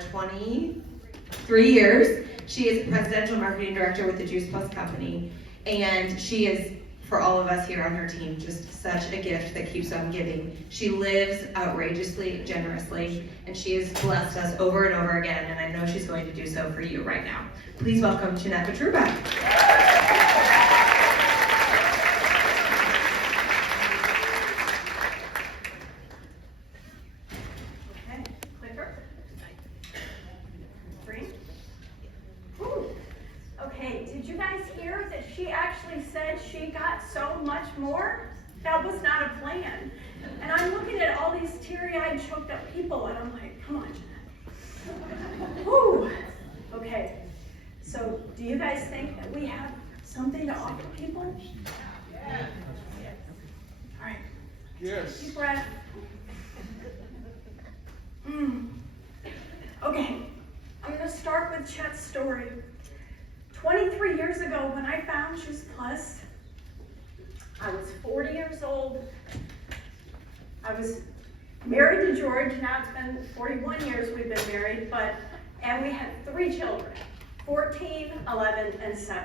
23 years. She is Presidential Marketing Director with the Juice Plus Company, and she is, for all of us here on her team, just such a gift that keeps on giving. She lives outrageously, generously, and she has blessed us over and over again, and I know she's going to do so for you right now. Please welcome Jeanette Votruba. She actually said she got so much more. That was not a plan. And I'm looking at all these teary-eyed, choked up people, and I'm like, come on, Jeanette. Whew. Okay, so do you guys think that we have something to offer people? Yeah. All right. Yes. Deep breath. Okay, I'm going to start with Chet's story. 23 years ago, when I found Juice Plus, I was 40 years old. I was married to George. Now it's been 41 years we've been married, and we had 3 children, 14, 11, and 7.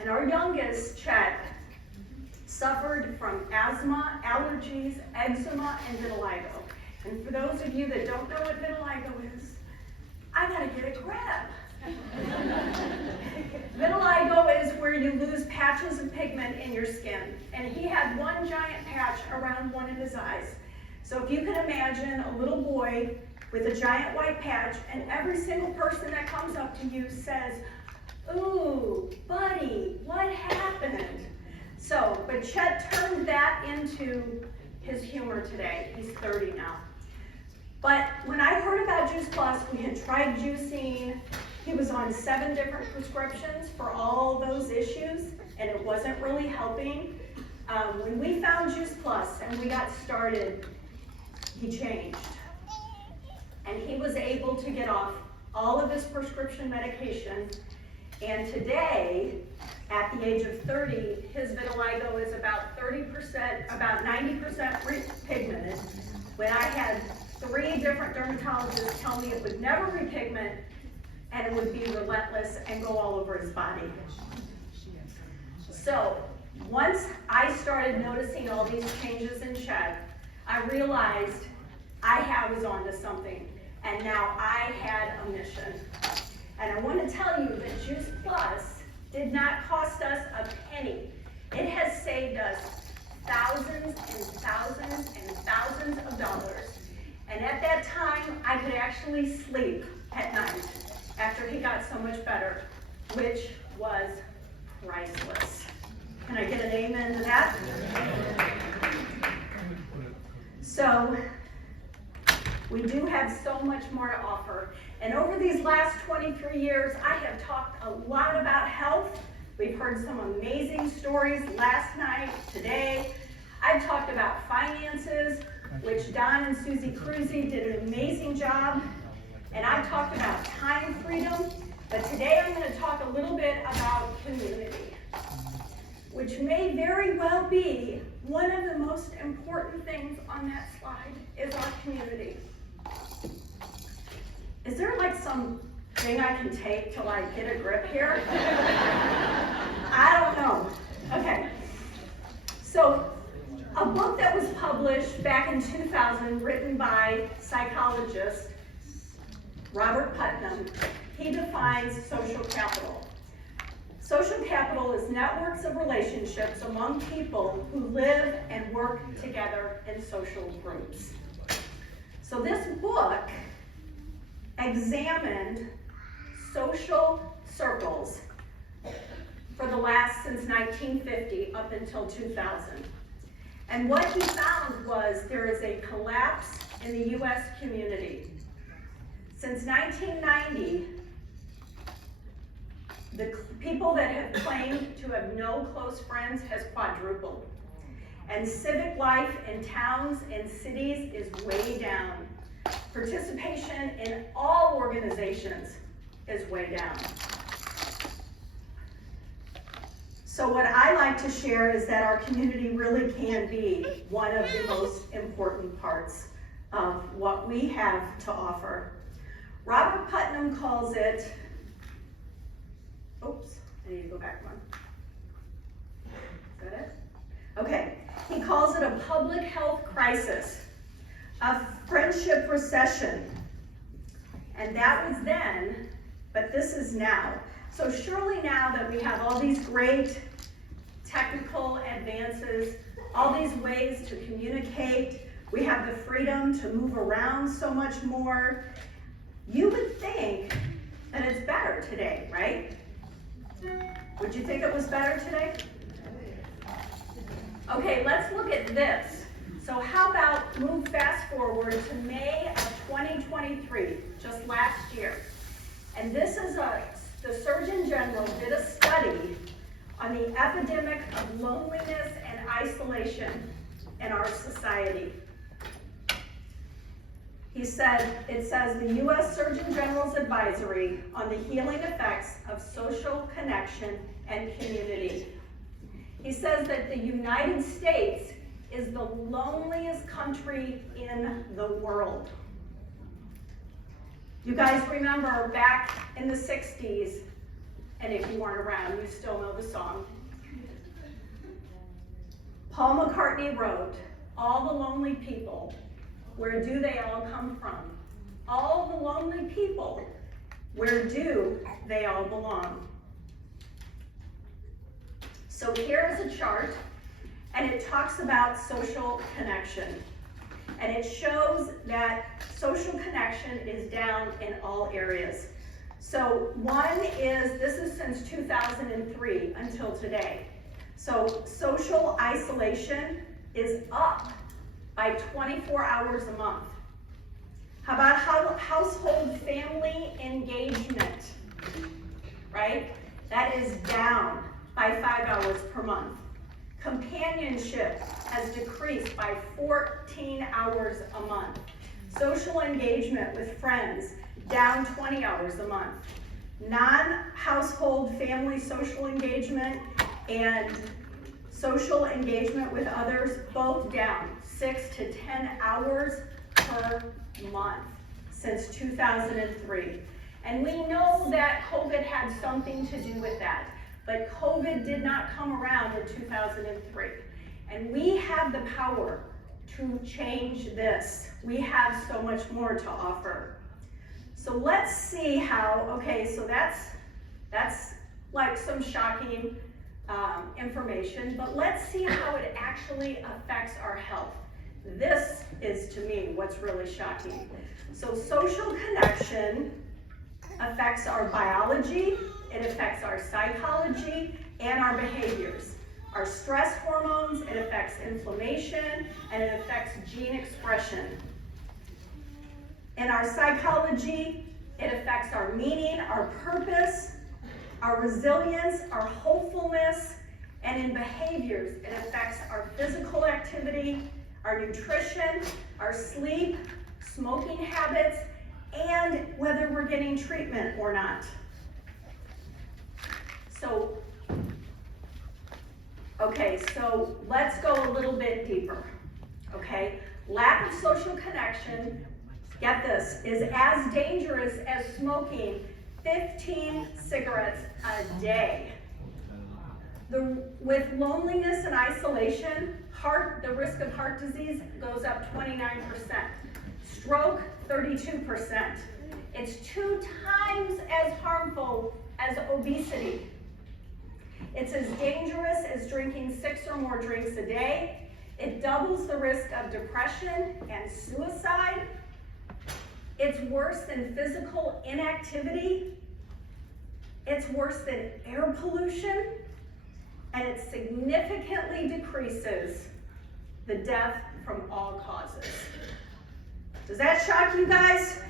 And our youngest, Chet, suffered from asthma, allergies, eczema, and vitiligo. And for those of you that don't know what vitiligo is, I gotta get a grab. Vitiligo is where you lose patches of pigment in your skin. And he had one giant patch around one of his eyes. So if you can imagine a little boy with a giant white patch, and every single person that comes up to you says, "Ooh, buddy, what happened?" But Chet turned that into his humor today. He's 30 now. But when I heard about Juice Plus, we had tried juicing. He was on 7 different prescriptions for all those issues, and it wasn't really helping. When we found Juice Plus and we got started, he changed. And he was able to get off all of his prescription medication. And today, at the age of 30, his vitiligo is about 30%, about 90% repigmented. When I had 3 different dermatologists tell me it would never repigment, and it would be relentless and go all over his body. So once I started noticing all these changes in Chet, I realized I was onto something, and now I had a mission. And I want to tell you that Juice Plus did not cost us a penny. It has saved us thousands and thousands and thousands of dollars. And at that time, I could actually sleep at night after he got so much better, which was priceless. Can I get an amen to that? So, we do have so much more to offer. And over these last 23 years, I have talked a lot about health. We've heard some amazing stories last night, today. I've talked about finances, which Don and Susie Cruzy did an amazing job. And I've talked about time freedom, but today I'm going to talk a little bit about community, which may very well be one of the most important things on that slide is our community. Is there like some thing I can take to like get a grip here? I don't know. Okay. So a book that was published back in 2000, written by psychologist Robert Putnam, he defines social capital. Social capital is networks of relationships among people who live and work together in social groups. So this book examined social circles for the last, since 1950 up until 2000. And what he found was there is a collapse in the US community. Since 1990, the people that have claimed to have no close friends has quadrupled. And civic life in towns and cities is way down. Participation in all organizations is way down. So what I like to share is that our community really can be one of the most important parts of what we have to offer. him calls it, oops, I need to go back one. Is that it? Okay, he calls it a public health crisis, a friendship recession. And that was then, but this is now. So surely now that we have all these great technical advances, all these ways to communicate, we have the freedom to move around so much more, you would think that it's better today, right? Would you think it was better today? Okay, let's look at this. So how about move fast forward to May of 2023, just last year. And this is the Surgeon General did a study on the epidemic of loneliness and isolation in our society. It says the U.S. Surgeon General's advisory on the healing effects of social connection and community. He says that the United States is the loneliest country in the world. You guys remember back in the 60s, and if you weren't around, you still know the song. Paul McCartney wrote, "All the lonely people, where do they all come from? All the lonely people, where do they all belong?" So here's a chart, and it talks about social connection. And it shows that social connection is down in all areas. So one is, this is since 2003 until today. So social isolation is up by 24 hours a month. How about household family engagement, right? That is down by 5 hours per month. Companionship has decreased by 14 hours a month. Social engagement with friends, down 20 hours a month. Non-household family social engagement and social engagement with others, both down 6 to 10 hours per month since 2003. And we know that COVID had something to do with that. But COVID did not come around in 2003. And we have the power to change this. We have so much more to offer. So let's see how, okay, so that's like some shocking information, but let's see how it actually affects our health. This is, to me, what's really shocking. So social connection affects our biology, it affects our psychology and our behaviors. Our stress hormones, it affects inflammation, and it affects gene expression. In our psychology, it affects our meaning, our purpose, our resilience, our hopefulness, and in behaviors, it affects our physical activity, our nutrition, our sleep, smoking habits, and whether we're getting treatment or not. So, okay, so let's go a little bit deeper, okay? Lack of social connection, get this, is as dangerous as smoking 15 cigarettes a day. With loneliness and isolation, the risk of heart disease goes up 29%. Stroke, 32%. It's 2 times as harmful as obesity. It's as dangerous as drinking 6 or more drinks a day. It doubles the risk of depression and suicide. It's worse than physical inactivity. It's worse than air pollution. And it significantly decreases the death from all causes. Does that shock you guys?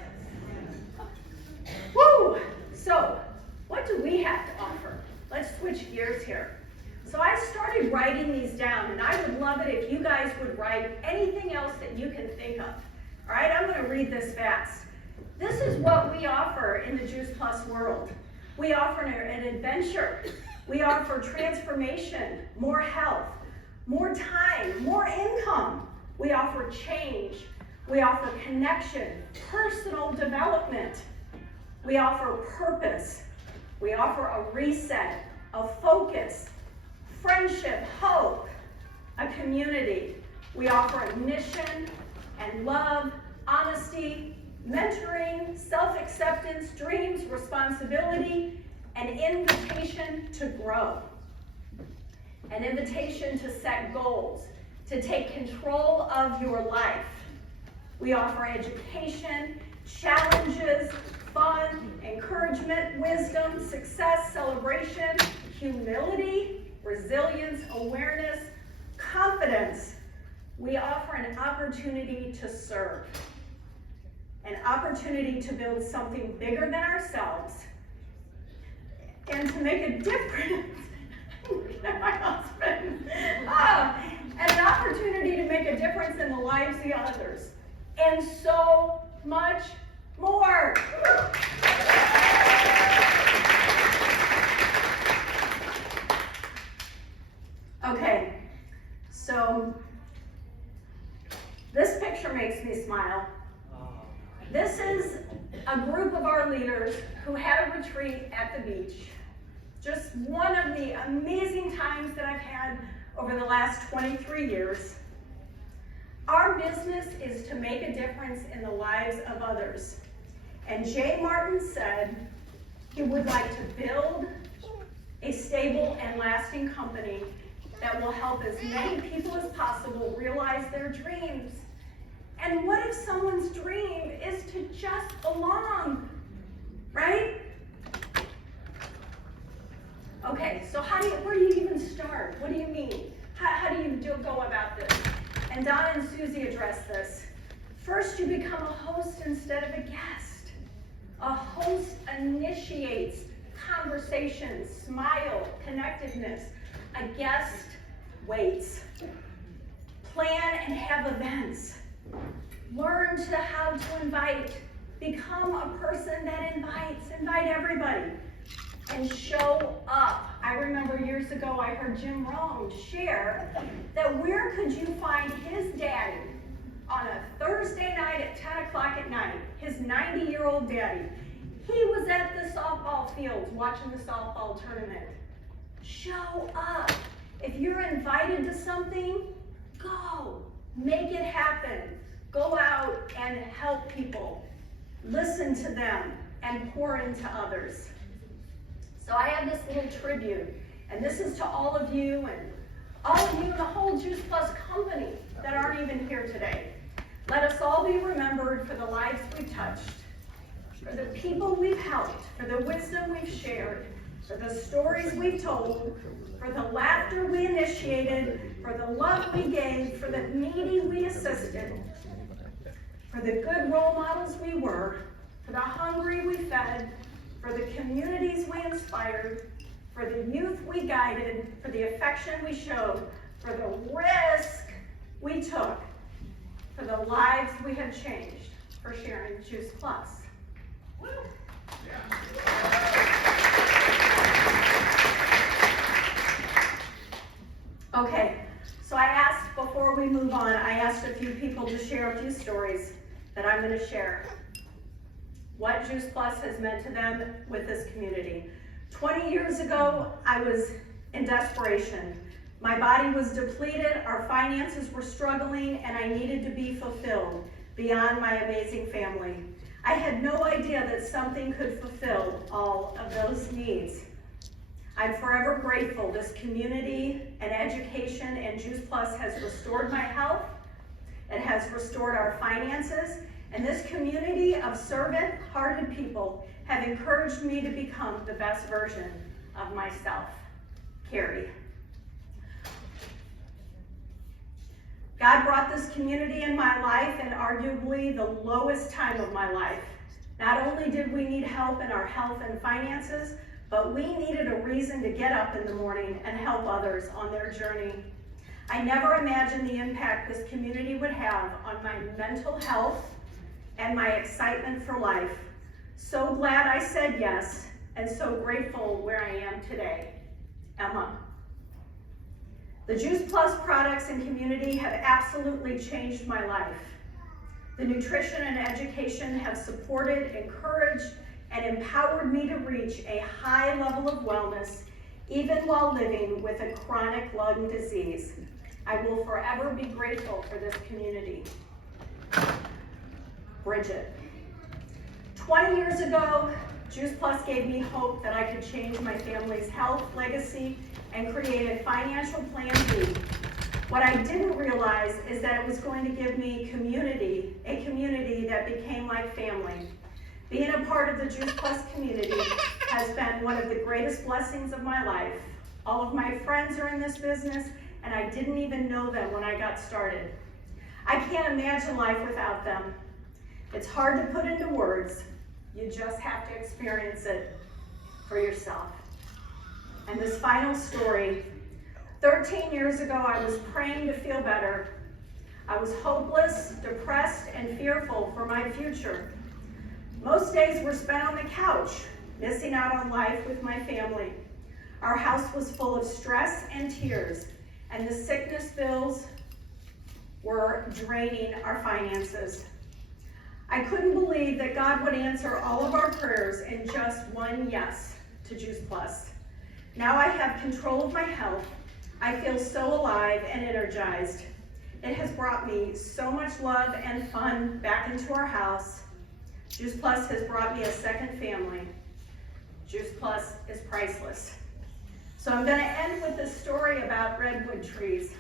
Woo! So, what do we have to offer? Let's switch gears here. So I started writing these down, and I would love it if you guys would write anything else that you can think of. All right, I'm going to read this fast. This is what we offer in the Juice Plus world. We offer an adventure. We offer transformation, more health, more time, more income. We offer change. We offer connection, personal development. We offer purpose. We offer a reset, a focus, friendship, hope, a community. We offer a mission and love, honesty, mentoring, self-acceptance, dreams, responsibility, an invitation to grow, an invitation to set goals, to take control of your life. We offer education, challenges, fun, encouragement, wisdom, success, celebration, humility, resilience, awareness, confidence. We offer an opportunity to serve, an opportunity to build something bigger than ourselves, and to make a difference. My husband. And an opportunity to make a difference in the lives of others, and so much more. Okay, so this picture makes me smile. This is a group of our leaders who had a retreat at the beach. Just one of the amazing times that I've had over the last 23 years. Our business is to make a difference in the lives of others. And Jay Martin said he would like to build a stable and lasting company that will help as many people as possible realize their dreams. And what if someone's dream is to just belong, right? Okay, so where do you even start? What do you mean? How do you go about this? And Donna and Susie address this. First, you become a host instead of a guest. A host initiates conversations, smile, connectedness. A guest waits. Plan and have events. Learn how to invite. Become a person that invites. Invite everybody. And show up. I remember years ago I heard Jim Rohn share that where could you find his daddy on a Thursday night at 10 o'clock at night, his 90-year-old daddy. He was at the softball fields watching the softball tournament. Show up. If you're invited to something, go. Make it happen. Go out and help people. Listen to them and pour into others. So I have this little tribute, and this is to all of you and the whole Juice Plus company that aren't even here today. Let us all be remembered for the lives we've touched, for the people we've helped, for the wisdom we've shared, for the stories we've told, for the laughter we initiated, for the love we gave, for the needy we assisted, for the good role models we were, for the hungry we fed, for the communities we inspired, for the youth we guided, for the affection we showed, for the risk we took, for the lives we have changed, for sharing Juice Plus. Woo. Okay, so I asked, before we move on, I asked a few people to share a few stories that I'm going to share. What Juice Plus has meant to them with this community. 20 years ago, I was in desperation. My body was depleted, our finances were struggling, and I needed to be fulfilled beyond my amazing family. I had no idea that something could fulfill all of those needs. I'm forever grateful this community and education and Juice Plus has restored my health. It has restored our finances. And this community of servant-hearted people have encouraged me to become the best version of myself. Carrie. God brought this community in my life in arguably the lowest time of my life. Not only did we need help in our health and finances, but we needed a reason to get up in the morning and help others on their journey. I never imagined the impact this community would have on my mental health and my excitement for life. So glad I said yes, and so grateful where I am today. Emma. The Juice Plus products and community have absolutely changed my life. The nutrition and education have supported, encouraged, and empowered me to reach a high level of wellness, even while living with a chronic lung disease. I will forever be grateful for this community. Bridget. 20 years ago, Juice Plus gave me hope that I could change my family's health legacy and create a financial plan B. What I didn't realize is that it was going to give me community, a community that became like family. Being a part of the Juice Plus community has been one of the greatest blessings of my life. All of my friends are in this business, and I didn't even know them when I got started. I can't imagine life without them. It's hard to put into words. You just have to experience it for yourself. And this final story, 13 years ago, I was praying to feel better. I was hopeless, depressed, and fearful for my future. Most days were spent on the couch, missing out on life with my family. Our house was full of stress and tears, and the sickness bills were draining our finances. I couldn't believe that God would answer all of our prayers in just one yes to Juice Plus. Now I have control of my health. I feel so alive and energized. It has brought me so much love and fun back into our house. Juice Plus has brought me a second family. Juice Plus is priceless. So I'm going to end with this story about redwood trees.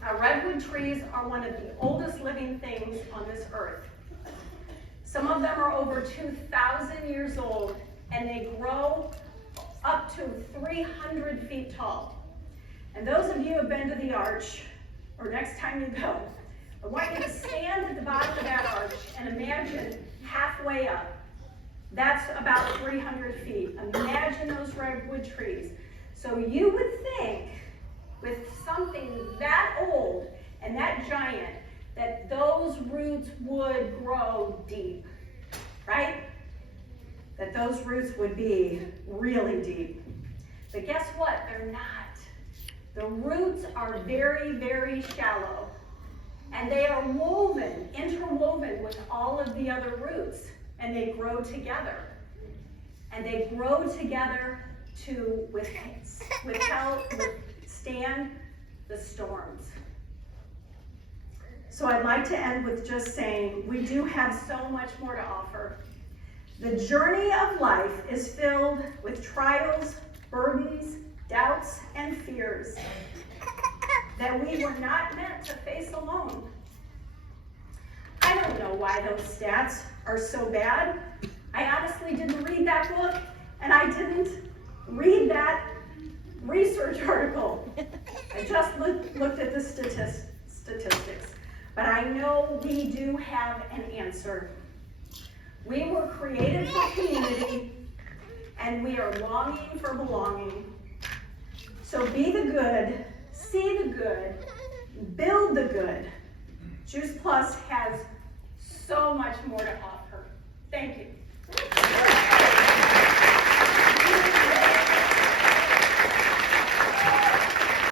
Now, redwood trees are one of the oldest living things on this earth. Some of them are over 2,000 years old, and they grow up to 300 feet tall. And those of you who have been to the arch, or next time you go, I want you to stand at the bottom of that arch and imagine halfway up. That's about 300 feet. Imagine those redwood trees. So you would think, with something that old and that giant, that those roots would grow deep, right? That those roots would be really deep. But guess what? They're not. The roots are very, very shallow, and they are woven, interwoven with all of the other roots, and they grow together. And they grow together to withstand the storms. So I'd like to end with just saying, we do have so much more to offer. The journey of life is filled with trials, burdens, doubts, and fears that we were not meant to face alone. I don't know why those stats are so bad. I honestly didn't read that book, and I didn't read that research article. I just looked at the statistics. But I know we do have an answer. We were created for community, and we are longing for belonging. So be the good, see the good, build the good. Juice Plus has so much more to offer. Thank you.